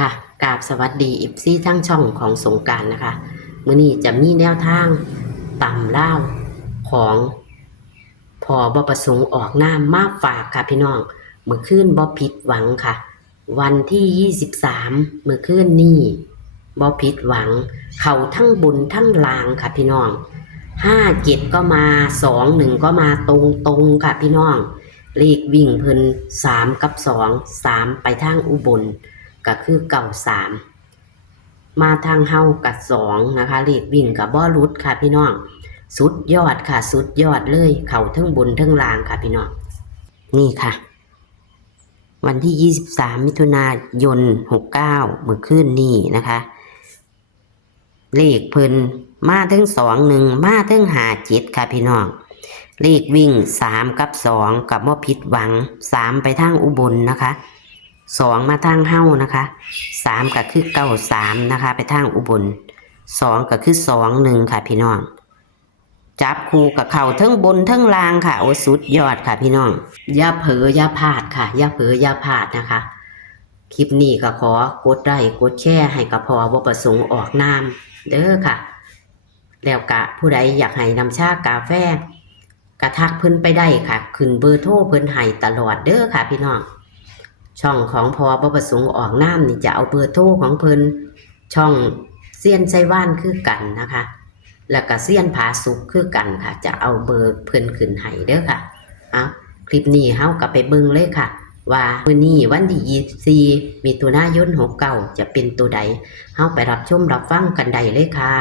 ค่ะกราบสวัสดีอิฟซี่ทั้งช่องของสงกรานต์นะคะมื้อนี้จะมีแนวทางตำเล่าวของพอบ่ประสงค์ออกนามมาฝากค่ะพี่น้องมื้อคืนบ่ผิดหวังค่ะวันที่23มื้อคืนนี้บ่ผิดหวังเข้าทั้งบนทั้งล่างค่ะพี่น้อง57ก็มา21ก็มาตรงๆค่ะพี่น้องเลขวิ่งเพิ่น3กับ2 3ไปทางอุบลก็คือ93มาทางเฮากับ2นะคะเลขวิ่งกับบ่หลุดค่ะพี่น้องสุดยอดค่ะสุดยอดเลยเข้าทั้งบนทั้งล่างค่ะพี่น้องนี่ค่ะวันที่23มิถุนายน69เมื่อคืนนี้นะคะเลขเพิ่นมาถึง21มาถึง57ค่ะพี่น้องเลขวิ่ง3กับ2กับบ่ผิดหวัง3ไปทางอุบลนะคะ2มาทางเฮ้านะคะ3ก็คือ93นะคะไปทางอุบล2ก็คือ21ค่ะพี่น้องจับคู่กับเข่าทั้งบนทั้งล่างค่ะโอ้สุดยอดค่ะพี่น้องอย่าเผลออย่าพลาดค่ะอย่าเผลออย่าพลาดนะคะคลิปนี้ก็ขอกดไลค์กดแชร์ให้กับพอบ่ประสงค์ออกนามเด้อค่ะแล้วกะผู้ใดอยากให้นำชากาแฟกระทักเพิ่นไปได้ค่ะขึ้นเบอร์โทรเพิ่นให้ตลอดเด้อค่ะพี่น้องช่องของพอบ่ประสงค์ออกนามนี่จะเอาเบอร์โทรของเพิ่นช่องเซียนไซว่านคือกันนะคะแล้วก็เซียนผาสุกคือกันค่ะจะเอาเบอร์เพิ่นขึ้นให้เด้อค่ะเอาคลิปนี้เฮาก็ไปเบิ่งเลยค่ะว่ามื้อนี้วันที่24มิถุนายน69จะเป็นตัวใดเฮาไปรับชมรับฟังกันได้เลยค่ะ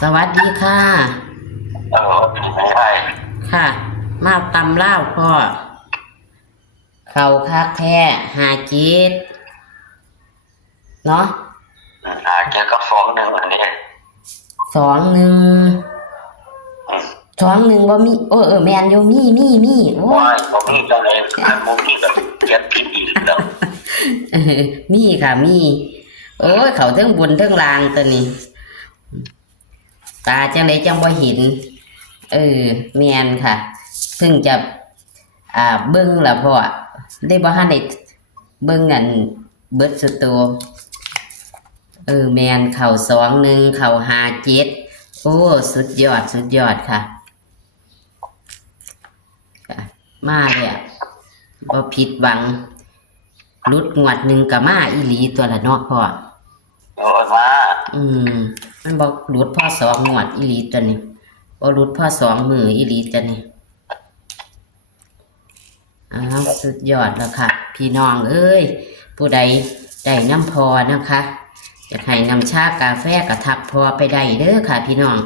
สวัสดีค่ะไม่ได้ค่ะมาตำล่าวพ่อเขาคักแท้57เนาะเจอกับ21อันนี้21บ่มีแม่นอยู่มีโอ้ยบ่มีจังได๋บ่มีก็เขียนผิดอีกแล้วมีค่ะมีโอ้ยเขาทั้งบนทั้งล่างตัวนี้ตาจังได๋จังบ่เห็นแม่นค่ะเพิ่งจะเบิ่งล่ะพ่อได้บ่ทันได้เบิ่งอันเบิดสุดตัวแม่นเข้า21เข้า57โอ้สุดยอดค่ะมาเลยบ่ผิดหวังรุดงวดหนึ่งก็มาอีหลีตัวละเนาะพ่อมามันบ่รุดพ่อ2งวดอีหลีตัวนี้บ่รุดพ่อ2มื้ออีหลีตัวนี้สุดยอดแล้วค่ะพี่น้องเอ้ยผู้ใดได้น้ำพอนะคะอยากให้นำชากาแฟกระทักพอไปได้เด้อค่ะพี่น้อง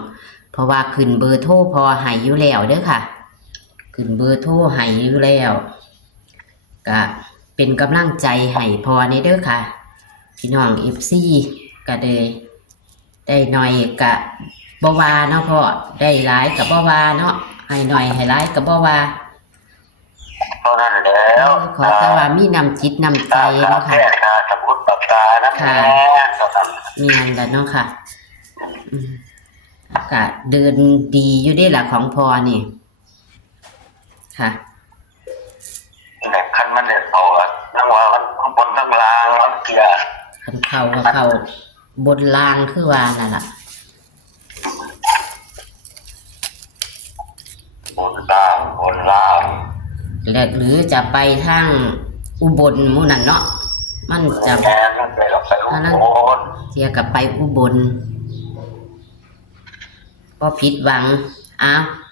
เพราะว่าขึ้นเบอร์โทรพอให้อยู่แล้วเด้อค่ะขึ้นเบอร์โทรให้อยู่แล้วก็เป็นกำลังใจให้พอในเด้อค่ะพี่น้องFCก็ได้หน่อยกะบ่ว่าเนาะพ่อได้หลายกับบ่ว่าเนาะให้หน่อยให้หลายกับบ่ว่าเท่านั้นแล้วขอแต่ว่ามีน้ำจิตน้ำใจเนาะค่ะสมุดปากกานะค่ะมีอันแล้วเนาะค่ะก็เดินดีอยู่ได้ล่ะของพอนี่ค่ะแบบคันมันเนี่ยเอาทั้งว่าทั้งบนทั้งล่างมันเกียร์คันเข้าบนล่างคือว่านั่นล่ะบนล่างและหรือจะไปทางอุบลหมู่นั่นเนาะมันจะไปอุบลเทียกับไปอุบลพอผิดหวัง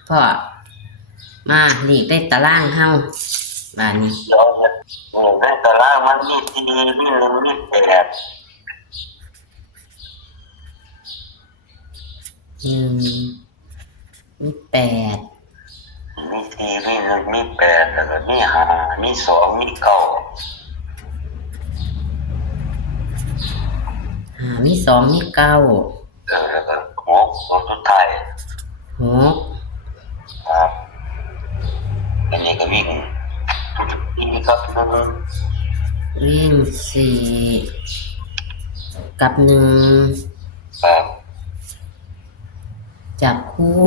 พ่อมาหลีกได้ตารางเฮาบ้านนี้ได้ตารางมันมีที่ดีมี1มี8มี8มี4มี1มี8แล้วก็มี5มี2มี9มี2มี9แล้วก็6สุดท้ายครับอันนี้ก็วิ่งครับวิ่ง4กับ1ครับจับคู่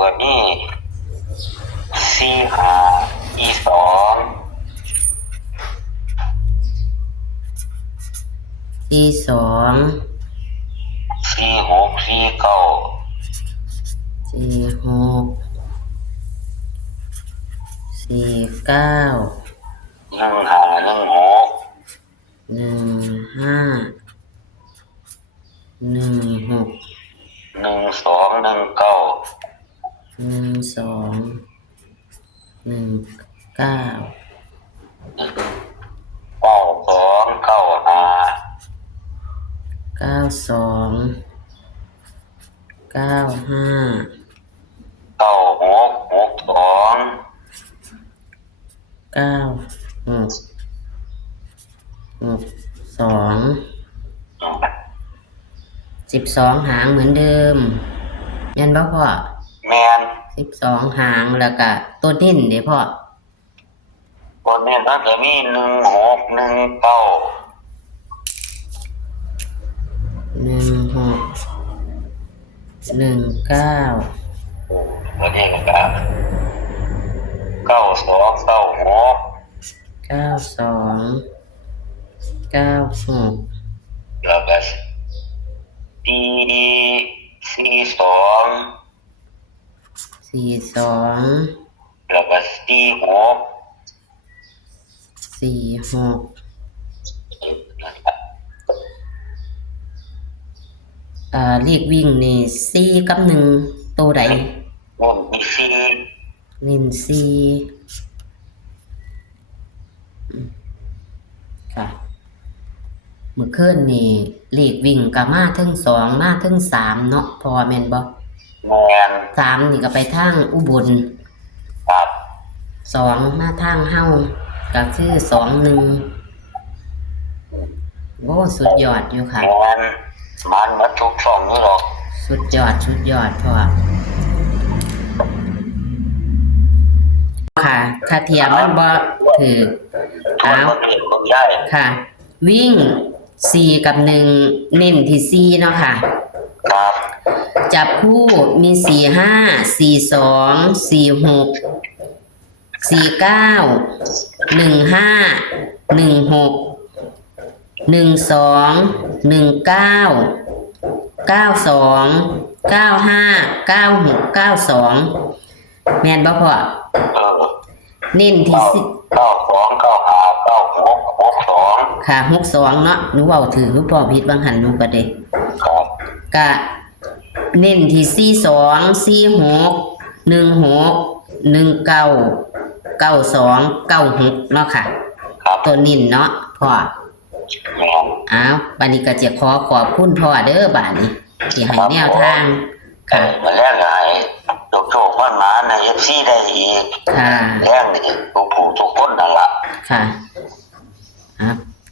ก็มี4 5 2 42 46 49 46 49 15 16 15 16 12 หางเหมือนเดิมแม่นบ่พ่อ แม่น 12 หางแล้วก็ตัวดิ้นเด้พ่อ คนนี้มันจะมี16 19 16 19 วันนี้ก็92 96 92 96 แล้วก็42 แล้วก็46 เลขวิ่งนี่4กับ1ตัวใด นู่นมี4 เน้น4ค่ะเมื่อคืนนี่เลขวิ่งก็มาถึง2มาถึง3เนาะพอแม่นบ่ แม่น 3นี่ก็ไปทางอุบล ครับ 2มาทางเฮาก็คือ21โอ้สุดยอดอยู่ค่ะ แม่นมันมาทุกช่องนี่หรอก สุดยอดพ่อค่ะถ้าเทียมมันบ่ถือ ทุกคนเห็นบ่ได้ ค่ะ วิ่ง4กับ1เน้นที่4เนาะค่ะ ครับ จับคู่มี45 42 46 49 15 16 12 19 92 95 96 92แม่นบ่พ่อ เน้นที่สิ 92 95 96 62 ค่ะ62เนาะหนูเว้าถือหนูพ่อผิดบางหันหนูก็ได้ ครับ ก็เน้นที่42 46 16 19 92 96เนาะค่ะ ครับ ตัวนิ่นเนาะพ่อ แม่น อ้าวบัดนี้ก็จะขอบคุณพ่อเด้อบัดนี้ที่ให้แนวทางค่ะ มาแลกหลายโชคมันมาใน FC ได้อีก ค่ะ แรงนี่ทุกผู้ทุกคนนั่นล่ะ ค่ะ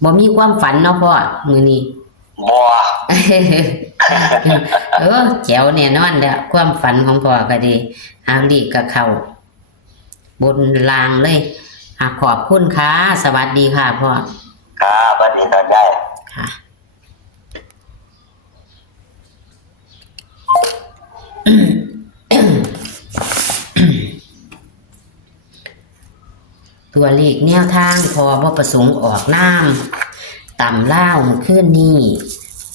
บ่มีความฝันเนาะพ่อมื้อนี้ บ่ แจ๋วแน่นอนแล้วความฝันของพ่อก็ดีเอาดีกับเขาบนลางเลยขอบคุณค่ะสวัสดีค่ะพ่อ ครับวันนี้ก็ได้ ค่ะ ตัวเลขแนวทางพอบ่ประสงค์ออกน้ำต่ำล่าวขึ้นนี่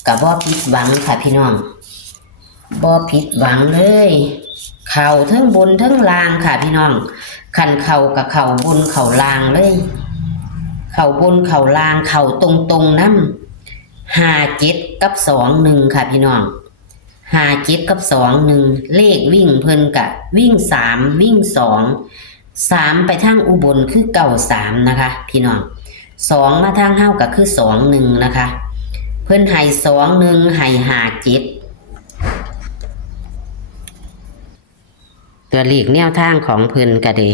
กับบ่ผิดหวังค่ะพี่น้องบ่ผิดหวังเลยเข่าทั้งบนทั้งล่างค่ะพี่น้องขันเข่ากับเข่าบนเข่าล่างเลยเข่าบนเข่าล่างเข่าตรงน้ำ57กับ21ค่ะพี่น้อง57กับ21เลขวิ่งเพิ่นกะวิ่ง3วิ่ง2 3ไปทางอุบลคือ93นะคะพี่น้อง2มาทางเฮาก็คือ21นะคะเพิ่นให้21ให้57ตัวเลขแนวทางของเพิ่นก็เด้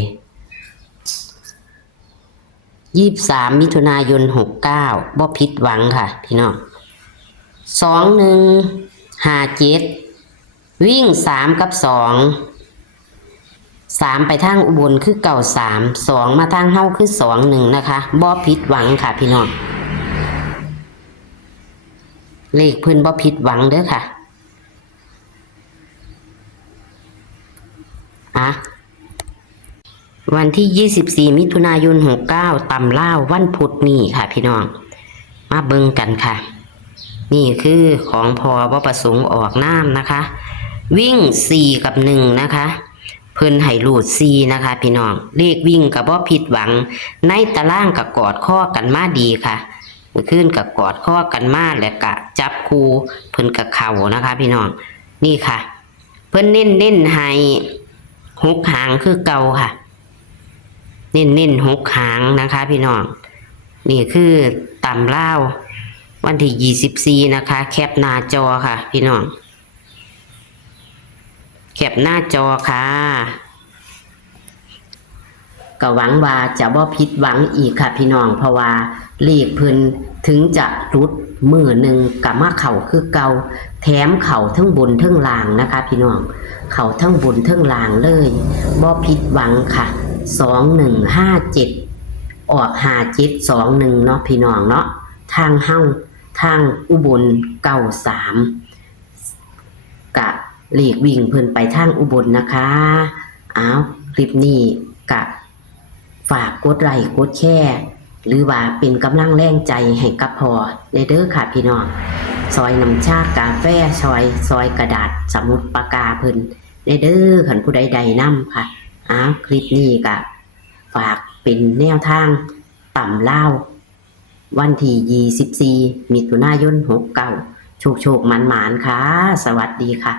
23มิถุนายน69บ่ผิดหวังค่ะพี่น้อง2157วิ่ง3กับ2 3ไปทางอุบลคือ93 2มาทางเฮาคือ21นะคะบ่ผิดหวังค่ะพี่น้องเลขเพิ่นบ่ผิดหวังเด้อค่ะวันที่24มิถุนายน69ตำล่าววันพุธนี้ค่ะพี่น้อง มาเบิ่งกันค่ะ นี่คือของพอบ่ประสงค์ออกน้ำนะคะ วิ่ง4กับ1นะคะเพิ่นให้รูด4นะคะพี่น้องเลขวิ่งกับบ่ผิดหวังในตารางกับกอดข้อกันมาดีค่ะเมื่อคืนกับกอดข้อกันมาแล้วก็จับคู่เพิ่นกับเข่านะคะพี่น้องนี่ค่ะเพิ่นเน้นให้6หางคือเก่าค่ะเน้น6หางนะคะพี่น้องนี่คือตำล่าววันที่24นะคะแคปหน้าจอค่ะพี่น้องแคปหน้าจอค่ะก็หวังว่าจะบ่ผิดหวังอีกค่ะพี่น้องเพราะว่าเลขเพิ่นถึงจะรุดมือหนึ่งกับมาเข่าคือเก่าแถมเข่าทั้งบนทั้งล่างนะคะพี่น้องเข่าทั้งบนทั้งล่างเลยบ่ผิดหวังค่ะ2157ออก5721เนาะพี่น้องเนาะทางเฮ้าทางอุบล93กะเลขวิ่งเพิ่นไปทางอุบลนะคะอ้าวคลิปนี้กะฝากกดไลค์กดแชร์หรือว่าเป็นกำลังแรงใจให้กับพอในเด้อค่ะพี่น้องซอยน้ำชากาแฟซอยกระดาษสมุดปากกาเพิ่นในเด้อขันผู้ใดๆนำค่ะอ้าวคลิปนี้กะฝากเป็นแนวทางต่ำเล่าวันที่24มิถุนายน69โชคๆหมานๆค่ะสวัสดีค่ะ